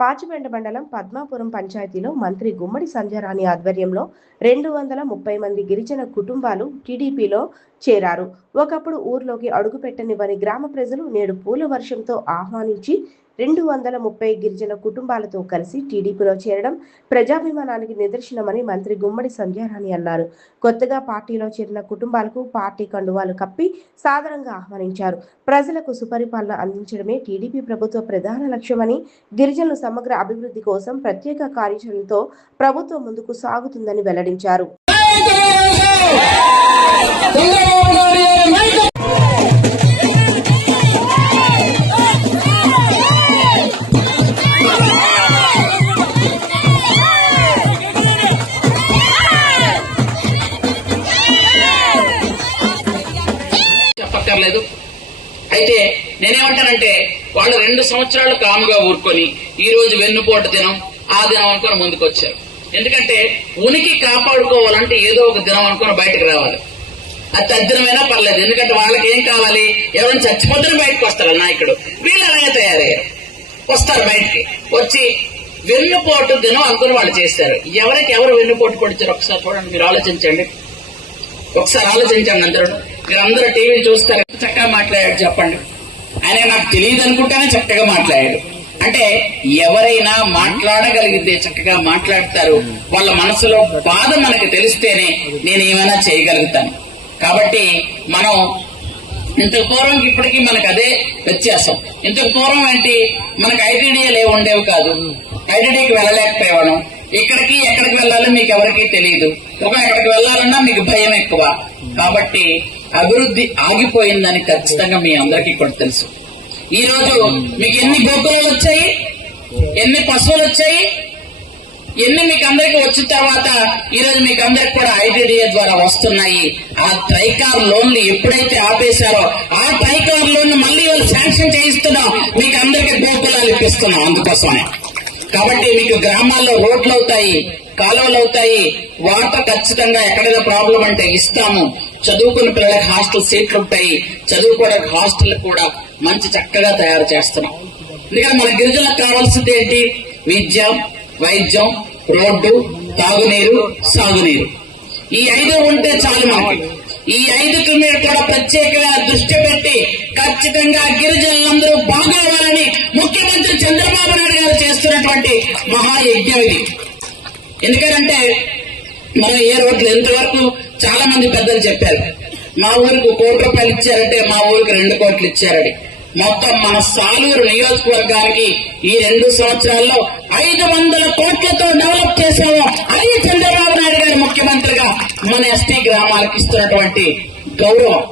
పాచిపెంట మండలం పద్మాపురం పంచాయతీలో మంత్రి గుమ్మడి సంధ్యారాణి ఆధ్వర్యంలో 230 మంది గిరిజన కుటుంబాలు టీడీపీలో చేరారు. ఒకప్పుడు ఊర్లోకి అడుగుపెట్టనివ్వని గ్రామ ప్రజలు నేడు పూల వర్షంతో ఆహ్వానించి 230 గిరిజన కుటుంబాలతో కలిసి టీడీపీలో చేరడం ప్రజాభిమానానికి నిదర్శనమని మంత్రి గుమ్మడి సంధ్యారాణి అన్నారు. కొత్తగా పార్టీలో చేరిన కుటుంబాలకు పార్టీ కండువాలు కప్పి సాదరంగా ఆహ్వానించారు. ప్రజలకు సుపరిపాలన అందించడమే టీడీపీ ప్రభుత్వ ప్రధాన లక్ష్యమని, గిరిజనుల సమగ్ర అభివృద్ధి కోసం ప్రత్యేక కార్యాచరణతో ప్రభుత్వం ముందుకు సాగుతుందని వెల్లడించారు. చెప్పక్కర్లేదు. అయితే నేనేమంటానంటే వాళ్ళు 2 సంవత్సరాలు కాముగా ఊరుకొని ఈ రోజు వెన్నుపోటు దినం ఆ దినం అనుకుని ముందుకు వచ్చారు. ఎందుకంటే ఉనికి కాపాడుకోవాలంటే ఏదో ఒక దినం అనుకుని బయటకు రావాలి. అది తద్దినమైనా పర్లేదు. ఎందుకంటే వాళ్ళకి ఏం కావాలి, ఎవరైనా చచ్చిపోతే బయటకు వస్తారు నాయకుడు. వీళ్ళు అలాగే తయారయ్యారు, వస్తారు బయటికి వచ్చి వెన్నుపోటు దినం అనుకుని వాళ్ళు చేస్తారు. ఎవరికి ఎవరు వెన్నుపోటు పొడిచారు ఒకసారి చూడండి, మీరు ఆలోచించండి. ఒకసారి ఆలోచించండి అందరూ. మీరు అందరూ టీవీ చూస్తారు, చక్కగా మాట్లాడాడు చెప్పండి. ఆయన నాకు తెలియదు అనుకుంటానే చక్కగా మాట్లాడాడు. అంటే ఎవరైనా మాట్లాడగలిగితే చక్కగా మాట్లాడతారు. వాళ్ళ మనసులో బాధ మనకు తెలిస్తేనే నేను ఏమైనా చేయగలుగుతాను. కాబట్టి మనం ఇంతకు పూర్వం ఇప్పటికీ మనకు అదే వ్యత్యాసం. ఇంతకు పూర్వం ఏంటి, మనకు ఐటీడీఏలు ఏమి ఉండేవి కాదు. ఐటీడీకి వెళ్ళలేకపోయేవాళ్ళం. ఇక్కడికి ఎక్కడికి వెళ్ళాలో మీకు ఎవరికీ తెలియదు. ఎక్కడికి వెళ్ళాలన్నా మీకు భయం ఎక్కువ. కాబట్టి అభివృద్ధి ఆగిపోయిందని ఖచ్చితంగా మీ అందరికీ కూడా తెలుసు. ఈ రోజు మీకు ఎన్ని గోకులాలు వచ్చాయి, ఎన్ని పశువులు వచ్చాయి, ఎన్ని మీకు అందరికీ వచ్చిన తర్వాత ఈ రోజు మీకు అందరికి కూడా ఐటీడీఏ ద్వారా వస్తున్నాయి. ఆ ట్రైకార్ లోన్లు ఎప్పుడైతే ఆపేశారో ఆ ట్రైకార్ లోన్ మళ్ళీ వాళ్ళు శాంక్షన్ చేయిస్తున్నాం. మీకు అందరికీ గోకులాలు ఇప్పిస్తున్నాం అందుకోసమే. కాబట్టి మీకు గ్రామాల్లో రోడ్లు అవుతాయి, కాలువలు అవుతాయి, వాటర్ ఖచ్చితంగా ఎక్కడైనా ప్రాబ్లం అంటే ఇస్తాము. చదువుకున్న పిల్లలకు హాస్టల్ సీట్లు ఉంటాయి. చదువుకోవడానికి హాస్టల్ కూడా మంచి చక్కగా తయారు చేస్తున్నాం. ఎందుకంటే మన గిరిజనులకు కావాల్సింది ఏంటి, విద్య, వైద్యం, రోడ్డు, తాగునీరు, సాగునీరు. ఈ 5 ఉంటే చాలు మనకి. ఈ 5కి మీరు కూడా ప్రత్యేకంగా దృష్టి పెట్టి ఖచ్చితంగా గిరిజనులందరూ బాగోవాలని ముఖ్యమంత్రి చంద్రబాబు నాయుడు గారు చేస్తున్నటువంటి మహాయజ్ఞం ఇది. ఎందుకంటే మనం ఏ రోడ్లు ఎంతవరకు చాలా మంది పెద్దలు చెప్పారు, మా ఊరికి 1 కోటి రూపాయలు ఇచ్చారంటే మా ఊరికి 2 కోట్లు ఇచ్చారని. మొత్తం మన సాలూరు నియోజకవర్గానికి ఈ 2 సంవత్సరాల్లో 500 కోట్లతో డెవలప్ చేశాము. అది చంద్రబాబు నాయుడు గారి ముఖ్యమంత్రిగా మన ఎస్టీ గ్రామాలకు ఇస్తున్నటువంటి గౌరవం.